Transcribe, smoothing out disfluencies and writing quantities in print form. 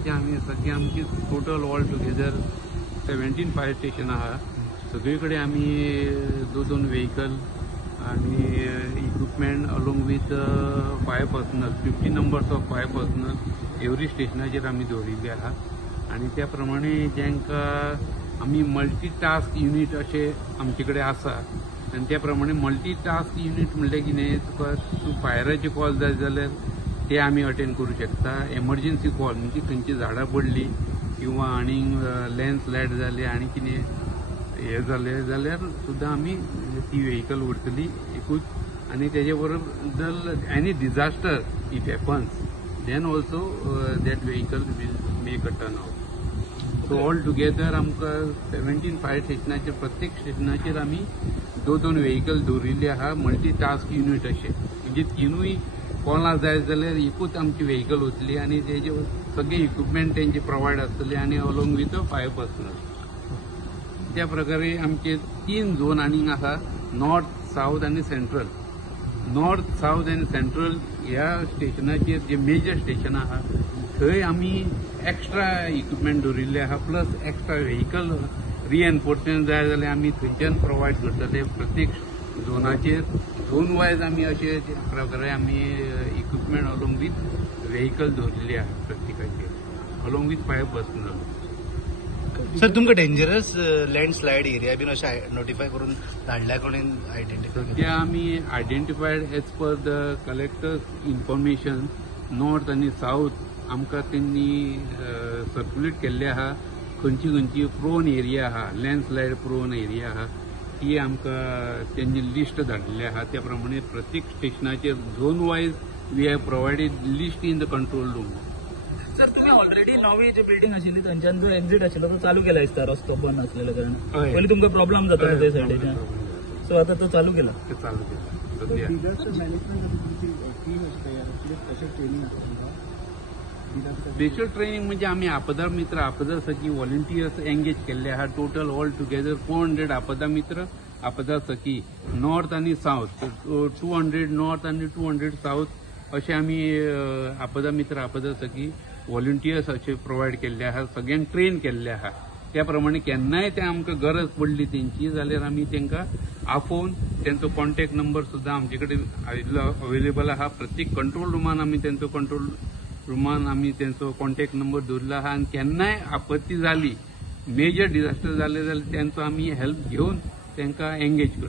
स्टेशनाचे आमी सगळी आमची total all together 17 fire station आहा. सगळे कडेन आमी दोन व्हेकल आणि equipment along with fire personal 50 numbers of fire personal every स्टेशनाचेर आमी दवरिल्ले आहा. आणि त्या प्रमाणे जांकां आमी मल्टीटास्क युनिट अशे आमचे कडेन आसा. आणि त्या प्रमाणे मल्टीटास्क युनिट म्हणल्यार कितें, तुका तूं फायराचे कॉल जाय जाल्यार ते आमी अटेंड करूं शकता. एमर्जन्सी कॉल म्हणजे खंयची झाडां पडली किंवा आनीक लँडस्लायड जाले आनी कितें हे जालें जाल्यार सुद्दां आमी ती व्हेकल उरतली एकूच. आनी तेजे बरोबर any disaster if happens then also that vehicle will make a turn out. So all together आमकां 17 फायर स्टेशनाचेर प्रत्येक स्टेशनाचेर आमी दोन व्हेकल दवरिल्ले आहा. मल्टीटास्क युनिट अशे म्हणजे तिनूय कॉलां जाय जाल्यार एकूच आमची व्हेकल वतली आनी तेजे सगळे इक्विपमेंट तेंचे प्रोवायड आसतले आनी अलोंग विथ फायर पर्सनल. त्या प्रकारे आमचे 3 झोन आनीक आसा, नॉर्थ, साऊथ आनी सेंट्रल. नॉर्थ, साऊथ आनी सेंट्रल ह्या स्टेशनाचेर जे मेजर स्टेशन आहा थंय आमी एक्स्ट्रा इक्विपमेंट दवरिल्ले आहा. प्लस एक्स्ट्रा व्हेकल रिएनफोर्समेंट जाय जाल्यार आमी थंयच्यान प्रोवायड करतले. प्रत्येक झोनाचेर झोन वायज आमी अशे प्रकारे आमी इक्विपमेंट अलोंग विथ व्हेकल दवरिल्ले आहा प्रत्येकाचेर along with fire personal. Sir तुमकां डेंजरस लँडस्लायड एरिया बीन अशें नोटिफाय करून धाडल्या कडेन आयडेंटिफाय ते आमी identified as per the collectors information. North आनी साऊथ आमकां तेंनी सर्क्युलेट केल्ले आहा. खंयची प्रोन एरिया आहा, लँडस्लायड प्रोन एरिया आहा ती आमकां तेंनी लिस्ट धाडलेली आहा. त्या प्रमाणे प्रत्येक स्टेशनाचेर zone wise we have provided list in the control room. Sir तुम्ही ऑलरेडी नवी जी बिल्डिंग आशिल्ली थंयच्यान जो एक्झिट आशिल्लो तो चालू केला दिसता, रस्तो बंद असलेल्या कारण. पयलीं तुमकां प्रॉब्लेम जाता ते सायडीच्यान, सो आता तो चालू केला. स्पेशल ट्रेनिंग म्हणजे आम्ही आपदा मित्र, आपदा सखी व्हॉलंटियर्स एंगेज केल्ले आहात. टोटल ऑल टुगेदर 400 आपदा मित्र, आपदा सखी नॉर्थ आणि साऊथ. 200 नॉर्थ आणि 200 साऊथ असे आम्ही आपदा मित्र, आपदा सखी व्हॉलंटियर्स असे प्रोवायड केल्ले आहात. सगळ्यांक ट्रेन केल्ले आहात. त्या प्रमाणे केन्नाय ते आमकां गरज पडली तेंची जाल्यार आमी तेंकां आफोवन तेंचो कॉन्टॅक्ट नंबर सुद्दां आमचे कडेन अवेलेबल आहा. प्रत्येक कंट्रोल रुमान आमी तेंचो कॉन्टॅक्ट नंबर दवरलो आहा. आनी केन्नाय आपत्ती जाली, मेजर डिजास्टर जाले जाल्यार तेंचो आमी हेल्प घेवन तेंकां एंगेज करता.